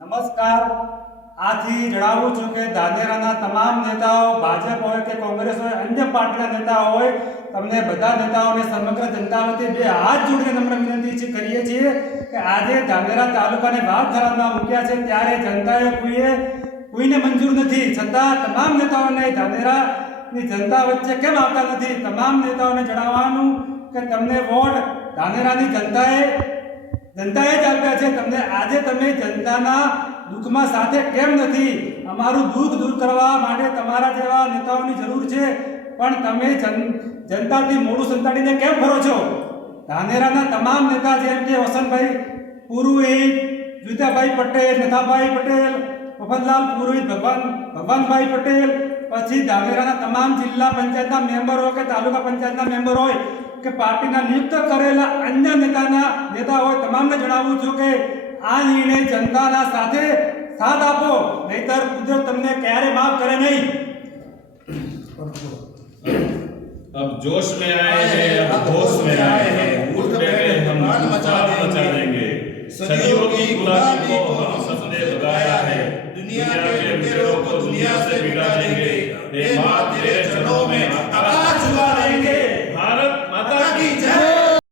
નમસ્કાર. આથી જણાવું છું કે ધાનેરાના તમામ નેતાઓ, ભાજપ હોય કે કોંગ્રેસ હોય, અન્ય પાર્ટીના નેતા હોય, તમને બધા નેતાઓને સમગ્ર જનતા વતી બે હાથ જોડીને નમ્ર વિનંતી કરીએ છીએ કે આજે ધાનેરા તાલુકાને વાત ધરાવવામાં મૂક્યા છે ત્યારે જનતાએ કોઈને મંજૂર નથી. છતાં તમામ નેતાઓને ધાનેરાની જનતા વચ્ચે કેમ આવતા નથી? તમામ નેતાઓને જણાવવાનું કે તમને વોટ ધાનેરાની જનતાએ જ આપ્યા છે. તમને આજે તમે જનતાના દુઃખમાં સાથે કેમ નથી? અમારું દુઃખ દૂર કરવા માટે તમારા જેવા નેતાઓની જરૂર છે, પણ તમે જનતાથી મોઢું સંતાડીને કેમ ફરો છો? ધાનેરાના તમામ નેતા જેમ કે વસંતભાઈ પુરોહિત, વિદ્યાભાઈ પટેલ, નથાભાઈ પટેલ, મફતલાલ પુરોહિત, ભગવાનભાઈ પટેલ, પછી ધાનેરાના તમામ જિલ્લા પંચાયતના મેમ્બર હોય કે તાલુકા પંચાયતના મેમ્બર હોય કે પાર્ટીના નિયુક્ત કરેલા અન્ય નેતા હોય, તમામને જણાવું છું કે આ નિર્ણય જનતાના સાથે સાથ આપો, નહીતર કુદરત તમને ક્યારે માફ કરે નહીં. अब जोश में आए हैं, अब होश में आए हैं, उठ बैठे हम तूफान मचा देंगे. सदियों की गुलामी को हम सबने भगाया है, दुनिया के लुटेरों को दुनिया से मिटा देंगे. हे माँ तेरे